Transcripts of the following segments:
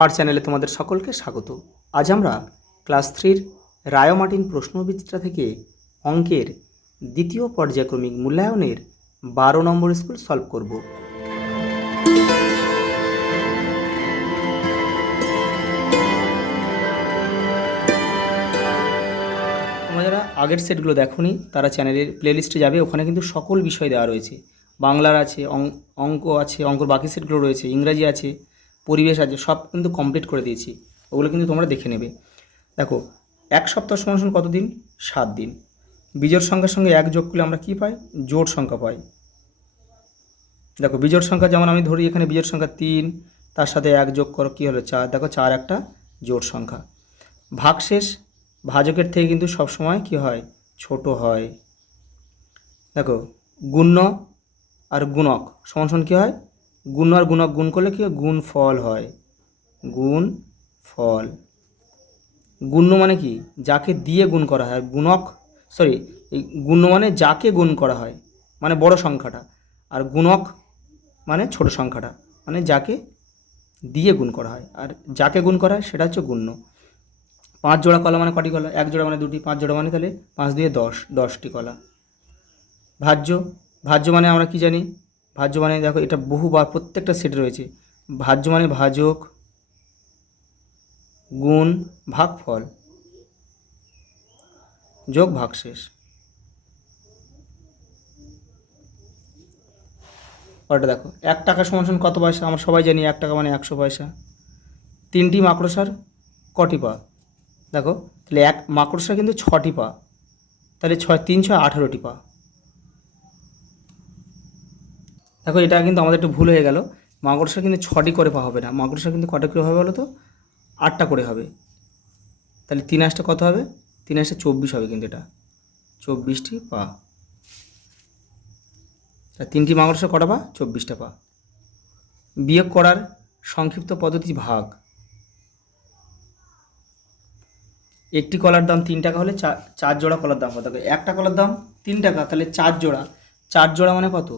আমার চ্যানেলে তোমাদের সকলকে স্বাগত। আজ আমরা ক্লাস 3 রায় মার্টিন প্রশ্নবিচিত্রা থেকে অঙ্কের দ্বিতীয় পর্যায়ক্রমিক মূল্যায়নের 12 নম্বর স্কুল সলভ করব। তোমরা যারা আগের সেটগুলো দেখোনি তারা চ্যানেলের প্লেলিস্টে যাবে, ওখানে কিন্তু সকল বিষয় দেওয়া রয়েছে। বাংলার আছে, অঙ্ক আছে, অঙ্কর বাকি সেটগুলো রয়েছে, ইংরাজি আছে, পরিবেশ আছে, সব কিন্তু কমপ্লিট করে দিয়েছি। ওগুলো কিন্তু তোমরা দেখে নেবে। দেখো, এক সপ্তাহ সমান কত দিন? 7 দিন। বিজোড় সংখ্যার সঙ্গে এক যোগ করলে আমরা কী পাই? জোড় সংখ্যা পাই। দেখো, বিজোড় সংখ্যা যেমন আমি ধরি এখানে বিজোড় সংখ্যা 3, তার সাথে এক যোগ করো কী হলো? 4। দেখো, 4 একটা জোড় সংখ্যা। ভাগশেষ ভাজকের থেকে কিন্তু সবসময় কী হয়? ছোট হয়। দেখো, গুণ্য আর গুণক সমান কী হয়? গুণ্য আর গুণক গুণ করলে কী হয়? গুণফল হয়। গুণফল। গুণ্য মানে কি? যাকে দিয়ে গুণ করা হয়। এই গুণ্য মানে যাকে গুণ করা হয়, মানে বড় সংখ্যাটা। আর গুণক মানে ছোট সংখ্যাটা, মানে যাকে দিয়ে গুণ করা হয়। আর যাকে গুণ করা হয় সেটা হচ্ছে গুণ্য। 5 জোড়া কলা মানে কটি কলা? 1 জোড়া মানে 2টি, 5 জোড়া মানে তাহলে 5 দিয়ে 10, 10টি কলা। ভাজ্য মানে আমরা কি জানি? ভাজ্য মানে দেখো, এটা বহুবার প্রত্যেকটা সেটে রয়েছে। ভাজ্য মানে ভাজক গুণ ভাগফল যোগ ভাগশেষ। ওটা দেখো, 1 টাকা সমান কত পয়সা? আমরা সবাই জানি 1 টাকা মানে 100 পয়সা। 3টি মাকড়সার কটি পা? দেখো, তাহলে এক মাকড়সার কিন্তু 6টি পা, তাহলে 3 6 18টি পা। দেখো, এটা কিন্তু আমাদের একটু ভুল হয়ে গেল। মাকড়সার কিন্তু 6টি করে পা হবে না, মাকড়সার কিন্তু কটা করে হবে বলো তো? 8টা করে হবে। তাহলে 3 8 কত হবে? 3 8 24 হবে, কিন্তু এটা 24টি পা। 3টি মাকড়সার কটা পা? 24টা পা। বিয়োগ করার সংক্ষিপ্ত পদ্ধতি ভাগ। একটি কলার দাম 3 টাকা হলে 4 জোড়া কলার দাম কত? দেখো, একটা কলার দাম 3 টাকা, তাহলে 4 জোড়া। 4 জোড়া মানে কত?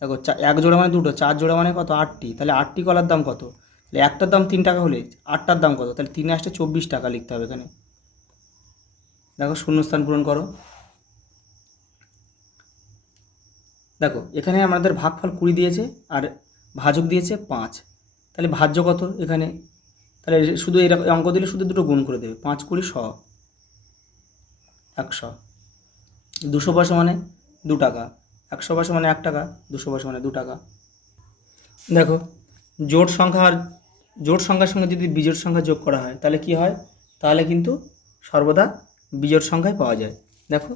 দেখো, 1 জোড়া মানে 2টো, 4 জোড়া মানে কত? 8টি। তাহলে 8টি কলার দাম কত? তাহলে একটার দাম 3 টাকা হলে 8টার দাম কত? তাহলে 3 8 24 টাকা লিখতে হবে এখানে। দেখো, শূন্যস্থান পূরণ করো। দেখো, এখানে আমাদের ভাগফল 20 দিয়েছে আর ভাজক দিয়েছে 5। তাহলে ভাজ্য কত এখানে? তাহলে শুধু এরকম অঙ্ক দিলে শুধু দুটো গুণ করে দেবে। 5 20 100, 100। 200 পয়সা মানে 2 টাকা, 100 পয়সা মানে 1 টাকা, 200 পয়সা মানে 2 টাকা। দেখো, জোড় সংখ্যার সঙ্গে যদি বিজোড় সংখ্যা যোগ করা হয় তাহলে কি হয়? তাহলে কিন্তু সর্বদা বিজোড় সংখ্যায় পাওয়া যায়। দেখো,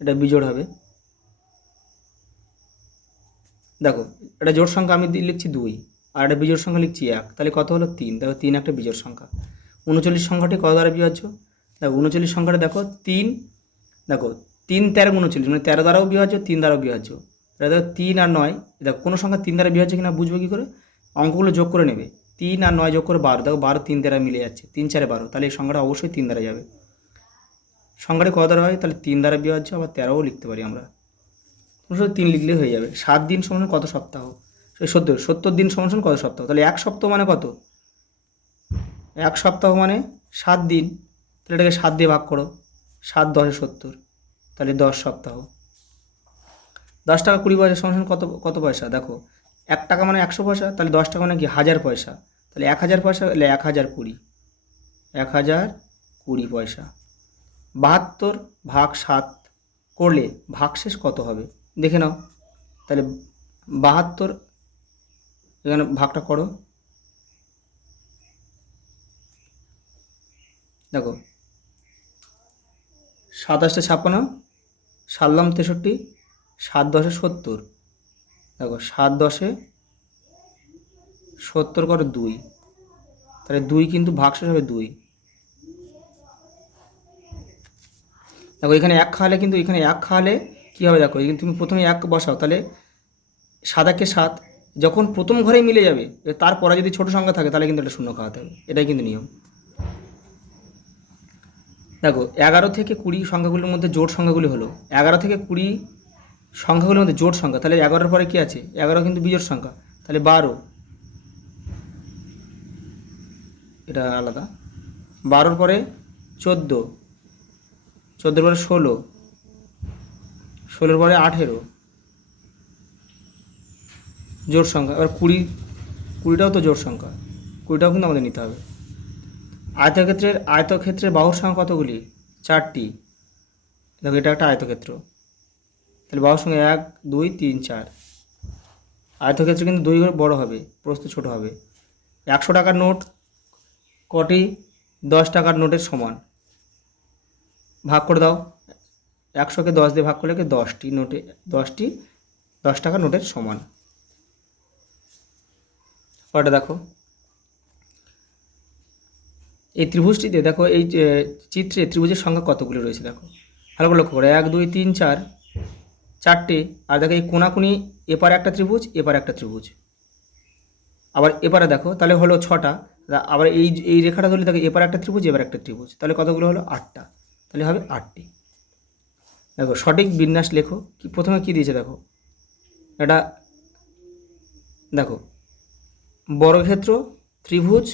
এটা বিজোড় হবে। দেখো, এটা জোড় সংখ্যা আমি লিখছি 2, আর এটা বিজোড় সংখ্যা লিখছি 1, তাহলে কত হলো? 3। দেখো, 3 একটা বিজোড় সংখ্যা। 39 সংখ্যাটি কত দ্বারা বিভাজ্য? দেখো, 39 সংখ্যাটা দেখো 3, দেখো 3 13 39, মানে 13 দ্বারাও বিভাজ্য, 3 দ্বারাও বিভাজ্য। এটা দেখো 3 আর 9, দেখো কোনো সংখ্যা 3 দ্বারা বিভাজ্য কিনা বুঝবো কী করে? অঙ্কগুলো যোগ করে নেবে। 3 আর 9 যোগ করে 12, দেখো 12 3 দ্বারা মিলে যাচ্ছে, 3 4 12, তাহলে এই সংখ্যাটা অবশ্যই 3 দ্বারা যাবে। সংখ্যাটি কত দ্বারা হয়? তাহলে 3 দ্বারা বিভাজ্য, আবার 13ও লিখতে পারি আমরা। শুধু 3 লিখলে হয়ে যাবে। 7 দিন সমান কত সপ্তাহ? 70 দিন সমান কত সপ্তাহ? তাহলে 1 সপ্তাহ মানে কত? 1 সপ্তাহ মানে 7 দিন। তাহলে এটাকে 7 দিয়ে ভাগ করো, 7 10 70, তাহলে 10 সপ্তাহ। 10 টাকা 20 পয়সা সমান কত পয়সা? দেখো, 1 টাকা মানে 100 পয়সা, তাহলে 10 টাকা মানে কি? 1000 পয়সা। তাহলে 1000 পয়সা, তাহলে 1020, 1020 পয়সা। 72 ভাগ 7 করলে ভাগশেষ কত হবে? দেখে নাও। তাহলে 72, এখানে ভাগটা করো। দেখো, 27 56, 7 63, 7 10 70। দেখো, 7 10 70 করে 2, তাহলে 2 কিন্তু ভাগশেষ হবে 2। দেখো, এখানে 1 খাওয়ালে কিন্তু এখানে 1 খাওয়ালে কী হবে? দেখো, এখানে তুমি প্রথমে 1 বসাও, তাহলে 7 1 7, যখন প্রথম ঘরেই মিলে যাবে, তারপরে যদি ছোট সংখ্যা থাকে তাহলে কিন্তু এটা শূন্য খাওয়াতে হবে, এটাই কিন্তু নিয়ম। দেখো, 11 থেকে 20 সংখ্যাগুলির মধ্যে জোড় সংখ্যাগুলি হলো 11 থেকে 20 সংখ্যাগুলির মধ্যে জোড় সংখ্যা, তাহলে 11-এর পরে কী আছে? 11 কিন্তু বিজোড় সংখ্যা, তাহলে 12। এটা আলাদা। 12 পরে 14, 14 পরে 16, 16 পরে 18 জোড় সংখ্যা। এবার 20টাও তো জোড় সংখ্যা, 20টাও কিন্তু আমাদের নিতে হবে। আয়তক্ষেত্রের বাহুর সংখ্যা কতগুলি? 4টি। দেখো এটা একটা আয়তক্ষেত্র, তাহলে বাহুর সংখ্যা 1 2 3 4। আয়তক্ষেত্র কিন্তু দৈর্ঘ্য বড় হবে, প্রস্থ ছোট হবে। 100 টাকার নোট কটি 10 টাকার নোটের সমান? ভাগ করে দাও। 100কে 10 দিয়ে ভাগ করলে 10টি নোটে 10টি 10 টাকার নোটের সমান। ওটা দেখো এই ত্রিভুজটিতে, দেখো এই চিত্রে ত্রিভুজের সংখ্যা কতগুলি রয়েছে দেখো, ভালো করে লক্ষ্য করো। 1 2 3 4, 4টে। আর দেখো এই কোনাকুনি এপারে একটা ত্রিভুজ, এপারে একটা ত্রিভুজ, আবার এপারে দেখো তাহলে হলো 6টা। আবার এই রেখাটা ধরলে দেখো এপারে একটা ত্রিভুজ, এবার একটা ত্রিভুজ, তাহলে কতগুলো হলো? 8টা। তাহলে হবে 8টি। দেখো সঠিক বিন্যাস লেখো। কি প্রথমে কি দিয়েছে দেখো, এটা দেখো বর্গক্ষেত্র, ত্রিভুজ,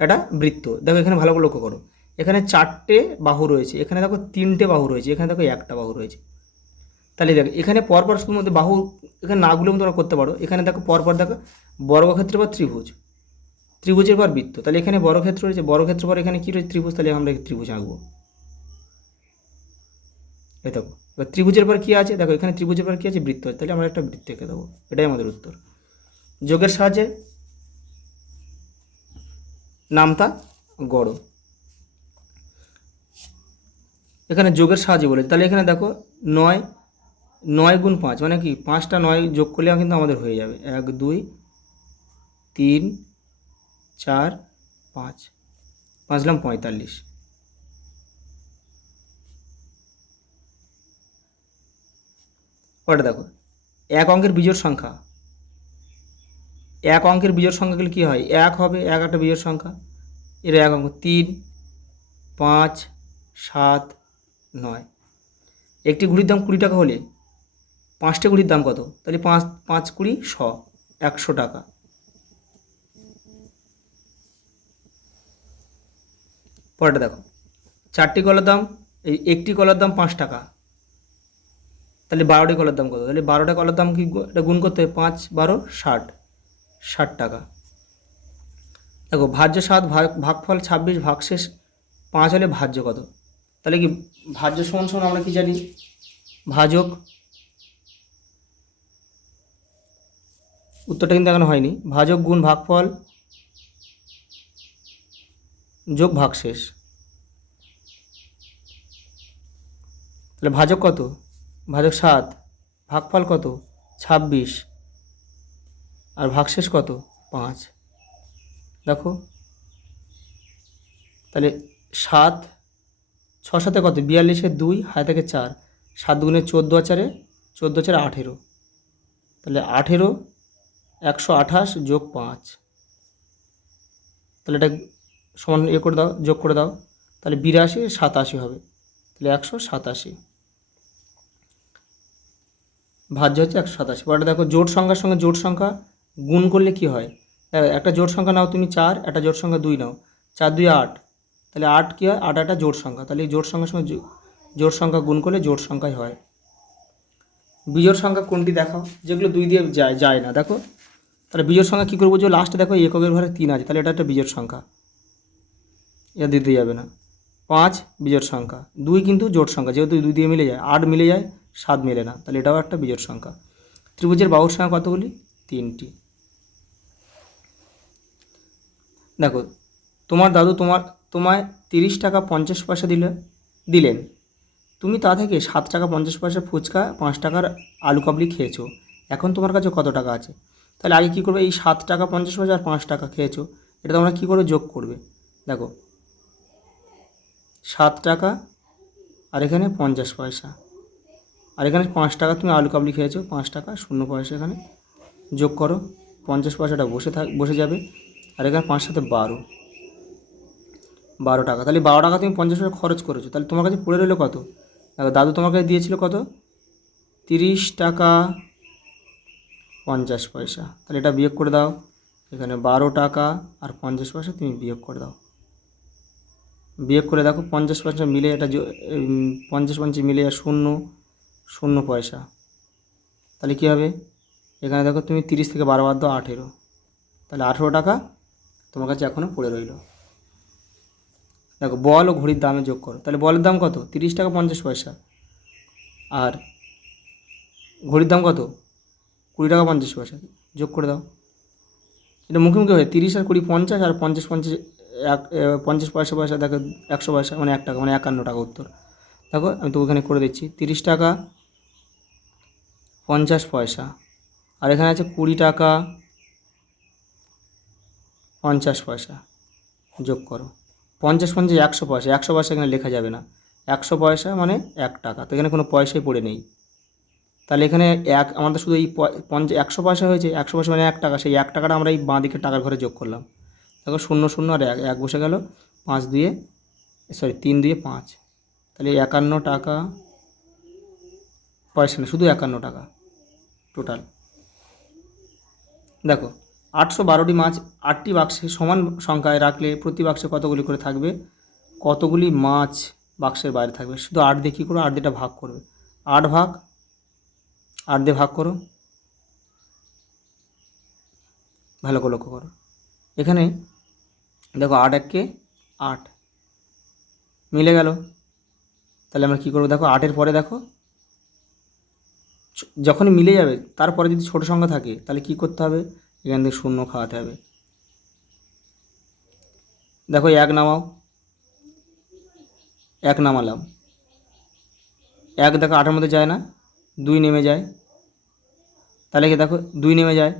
এটা বৃত্ত। দেখো এখানে ভালো করে লক্ষ্য করো, এখানে 4টে বাহু রয়েছে, এখানে দেখো 3টে বাহু রয়েছে, এখানে দেখো একটা বাহু রয়েছে। তাহলে দেখো এখানে পরপর শুধুর মধ্যে বাহু এখানে নাগুলো তোমরা করতে পারো। এখানে দেখো পরপর দেখো বর্গক্ষেত্র বা ত্রিভুজ, ত্রিভুজের পর বৃত্ত। তাহলে এখানে বর্গক্ষেত্র রয়েছে, বর্গক্ষেত্র পর এখানে কী রয়েছে? ত্রিভুজ। তাহলে আমরা ত্রিভুজ আঁকবো। এই দেখো এবার ত্রিভুজের পর কী আছে? দেখো এখানে ত্রিভুজের পর কী আছে? বৃত্ত। তাহলে আমরা একটা বৃত্ত এঁকে দেবো। এটাই আমাদের উত্তর। যোগের সাহায্যে নামতা গড়। এখানে যোগের সাহায্যে বলেছে, তাহলে এখানে দেখো 9 গুণ 5 মানে কি 5টা 9 যোগ করলে কিন্তু আমাদের হয়ে যাবে 1 2 3 4 5, 5 লাম 45। ওটা দেখো এক অঙ্কের বিজোড় সংখ্যা, এক অঙ্কের বিজোড় সংখ্যাগুলি কী হয়? 1 হবে, 1 একটা বিজোড় সংখ্যা। এর এক অঙ্ক 3 5 7 9। একটি ঘুড়ির দাম 20 টাকা হলে 5টে ঘুড়ির দাম কত? তাহলে 5 5 20 100, 100 টাকা। পরেরটা দেখো 4টি কলার দাম, একটি কলার দাম 5 টাকা, তাহলে 12টি কলার দাম কত? তাহলে 12টা কলার দাম কি এটা গুণ করতে হবে? 5 12 60, 60 টাকা। দেখো ভাজ্য 7 ভাগফল 26 ভাগশেষ 5 হলে ভাজ্য কত? তাহলে কি ভাজ্য সমান সমান আমরা কি জানি? ভাজক, উত্তরটা কিন্তু এখনো হয়নি। ভাজক গুণ ভাগফল যোগ ভাগশেষ। তাহলে ভাজক কত? ভাজক 7, ভাগফল কত? 26, আর ভাগশেষ কত? 5। দেখো তাহলে 7 6 7 কত? 42 2 হাতে থেকে 4, 7 গুণে 14 4 14 4 18, তাহলে 18 128 যোগ 5। তাহলে এটা সমান করে দাও, যোগ করে দাও। তাহলে 82 87 হবে, তাহলে 187। ভাজ্য হচ্ছে 187। পরে দেখো জোট সংখ্যার সঙ্গে জোট সংখ্যা গুণ করলে কি হয়? একটা জোট সংখ্যা নাও তুমি 4, একটা জোট সংখ্যা 2 নাও, 4 2 8, তাহলে 8 কী হয়? 8 একটা জোট সংখ্যা। তাহলে এই জোট সংখ্যার সঙ্গে জোট সংখ্যা গুণ করলে জোট সংখ্যাই হয়। বিজোড় সংখ্যা কোনটি দেখাও? যেগুলো 2 দিয়ে যায় না। দেখো তাহলে বিজোড় সংখ্যা কী করবো? যে লাস্টে দেখো এককের ঘরে 3 আছে, তাহলে এটা একটা বিজোড় সংখ্যা, এটা দিতে যাবে না। 5 বিজোড় সংখ্যা, 2 কিন্তু জোট সংখ্যা, যেহেতু 2 দিয়ে মিলে যায়, 8 মিলে যায় 7 মেলে না, তাহলে এটাও একটা বিজোড় সংখ্যা। ত্রিভুজের বাহুর সংখ্যা কতগুলি? 3টি। দেখো তোমার দাদু তোমায় 30 টাকা 50 পয়সা দিলেন, তুমি তা থেকে 7 টাকা 50 পয়সা ফুচকা, 5 টাকার আলু কাবলি খেয়েছো। এখন তোমার কাছে কত টাকা আছে? তাহলে আগে কী করবে? এই 7 টাকা 50 পয়সা আর 5 টাকা খেয়েছো, এটা তোমরা কী করবে? যোগ করবে। দেখো 7 টাকা আর এখানে 50 পয়সা, আর এখানে 5 টাকা তুমি আলু কাবলি খেয়েছো, 5 টাকা 0 পয়সা এখানে যোগ করো। 50 পয়সাটা বসে যাবে, আর এখানে 5 সাথে 12 টাকা। তাহলে 12 টাকা তুমি 50 পয়সা খরচ করেছো, তাহলে তোমার কাছে পড়ে রইলো কত? দেখো দাদু তোমার কাছে দিয়েছিল কত? 30 টাকা 50 পয়সা। তাহলে এটা বিয়োগ করে দাও, এখানে 12 টাকা আর 50 পয়সা তুমি বিয়োগ করে দাও। বিয়োগ করে দেখো 50 পয়সা মিলে এটা 50 মিলে 0 0 পয়সা, তাহলে কী হবে? এখানে দেখো তুমি 30 থেকে 12 বাদ দাও 18, তাহলে 18 টাকা তোমার কাছে এখনও পড়ে রইল। দেখো বল ও ঘড়ির দামে যোগ করো, তাহলে বলের দাম কত? 30 টাকা 50 পয়সা, আর ঘড়ির দাম কত? 20 টাকা 50 পয়সা, যোগ করে দাও। এটা মুখোমুখি হয় 30 আর 20 50, আর 50 50 50 পয়সা পয়সা দেখো 100 পয়সা মানে 1 টাকা, মানে 51 টাকা উত্তর। দেখো আমি তো ওখানে করে দিচ্ছি 30 টাকা 50 পয়সা, আর এখানে আছে 20 টাকা 50 পয়সা, যোগ করো। 50 50 100 পয়সা, 100 পয়সা এখানে লেখা যাবে না, 100 পয়সা মানে 1 টাকা, তো এখানে কোনো পয়সাই পড়ে নেই। তাহলে এখানে আমাদের শুধু এই 100 পয়সা হয়েছে, 100 পয়সা মানে 1 টাকা, সেই 1 টাকাটা আমরা এই বাঁ দিকের টাকার ঘরে যোগ করলাম। দেখো 0 0 আর 1 বসে গেল, 3 2 5, তাহলে 51 টাকা পয়সা না, শুধু 51 টাকা টোটাল। দেখো 812টি মাছ 8টি বাক্সে সমান সংখ্যায় রাখলে প্রতি বাক্সে কতগুলি করে থাকবে? কতগুলি মাছ বাক্সের বাইরে থাকবে? শুধু 8 দিয়ে কী করো? 8 দিয়ে ভাগ করবে, 8 দিয়ে ভাগ করো, ভালো করে লক্ষ্য করো। এখানে দেখো 8 1 8 মিলে গেল, তাহলে আমরা কী করবো? দেখো 8-এর পরে দেখো যখনই মিলে যাবে তারপরে যদি ছোটো সংখ্যা থাকে তাহলে কী করতে হবে? এখান থেকে 0 খাওয়াতে হবে। দেখো 1 নামাও, 1 নামালাম, 1 দেখো 8-এর মধ্যে যায় না, 2 নেমে যায়, তাহলে কি দেখো 2 নেমে যায়,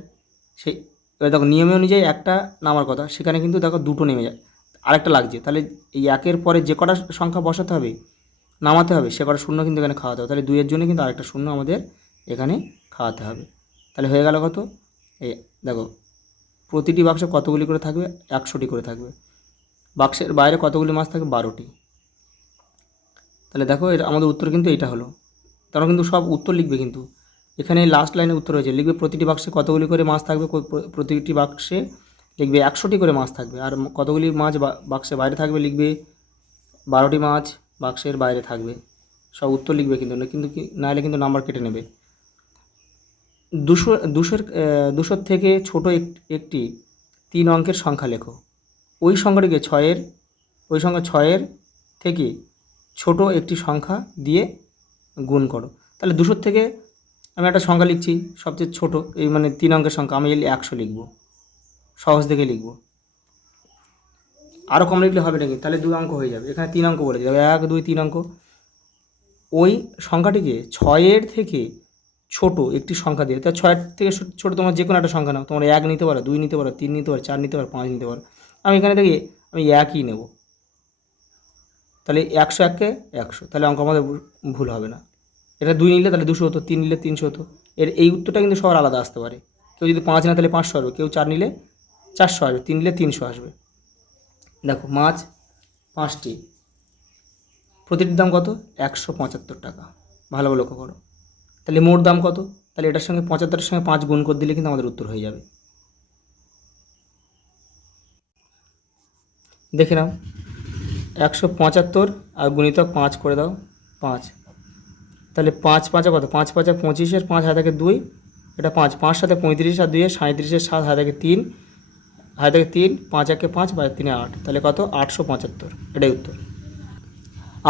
সেই এবার দেখো নিয়মে অনুযায়ী একটা নামার কথা, সেখানে কিন্তু দেখো 2টো নেমে যায়, আরেকটা লাগছে, তাহলে এই 1-এর পরে যে কটা সংখ্যা বসাতে হবে নামাতে হবে সে কটা 0 কিন্তু এখানে খাওয়াতে হবে, তাহলে 2-এর জন্য কিন্তু আরেকটা 0 আমাদের এখানে খাওয়াতে হবে। তাহলে হয়ে গেল কত? এই দেখো প্রতিটি বাক্সে কতগুলি করে থাকবে? 100টি করে থাকবে। বাক্সের বাইরে কতগুলি মাছ থাকবে? 12টি। তাহলে দেখো আমাদের উত্তর কিন্তু এইটা হলো। তারা কিন্তু সব উত্তর লিখবে, কিন্তু এখানে লাস্ট লাইনে উত্তর রয়েছে, লিখবে প্রতিটি বাক্সে কতগুলি করে মাছ থাকবে, প্রতিটি বাক্সে লিখবে 100টি করে মাছ থাকবে, আর কতগুলি মাছ বাক্সের বাইরে থাকবে লিখবে 12টি মাছ বাক্সের বাইরে থাকবে। সব উত্তর লিখবে কিন্তু নাহলে কিন্তু নাম্বার কেটে নেবে। 200 থেকে ছোট একটি 3 অঙ্কের সংখ্যা লেখো। ওই সংখ্যাটিকে 6-এর থেকে ছোট একটি সংখ্যা দিয়ে গুণ করো। তাহলে 200 থেকে আমি একটা সংখ্যা লিখছি সবচেয়ে ছোট, এই মানে 3 অঙ্কের সংখ্যা, আমি 100 লিখব, সহজ দেখে লিখব। আরও কম লিখলে হবে নাকি? তাহলে 2 অঙ্ক হয়ে যাবে, এখানে 3 অঙ্ক বলে যাবে, 1 2 3 অঙ্ক। ওই সংখ্যাটিকে 6-এর থেকে ছোট একটি সংখ্যা দিয়ে, তাই 6-এর থেকে ছোটো তোমার যে কোনো একটা সংখ্যা নাও, তোমরা 1 নিতে পারো, 2 নিতে পারো, 3 নিতে পারো, 4 নিতে পারো, 5 নিতে পারো। আমি এখানে দেখি আমি 1ই নেব, তাহলে 101-কে 100, তাহলে অঙ্ক আমাদের ভুল হবে না। এটা 2 নিলে তাহলে 200 হতো, 3 নিলে 300 হতো। এই উত্তরটা কিন্তু সবার আলাদা আসতে পারে, কেউ যদি 5 না তাহলে 500 আসবে, কেউ 4 নিলে 400 আসবে, 3 নিলে 300 আসবে। দেখো মাছ 5টি, প্রতিটির দাম কত? 175 টাকা, ভালো লক্ষ্য করো। তাহলে মোট দাম কত? তাহলে এটার সঙ্গে 75-এর সঙ্গে 5 গুণ করে দিলে কিন্তু আমাদের উত্তর হয়ে যাবে। দেখে নাও 175 আর গুণিতক 5 করে দাও 5, তাহলে 5 5 কত? 5 5 25-এর 5 হাতে থাকে 2, এটা 5 5 সাথে 35 আর 2 37-এর 7 হাতে থাকে 3, 5 1 5 5 3 8, তাহলে কত? 875, এটাই উত্তর।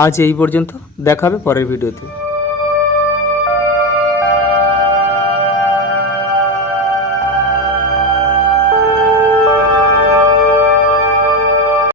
আজ এই পর্যন্ত, দেখা হবে পরের ভিডিওতে।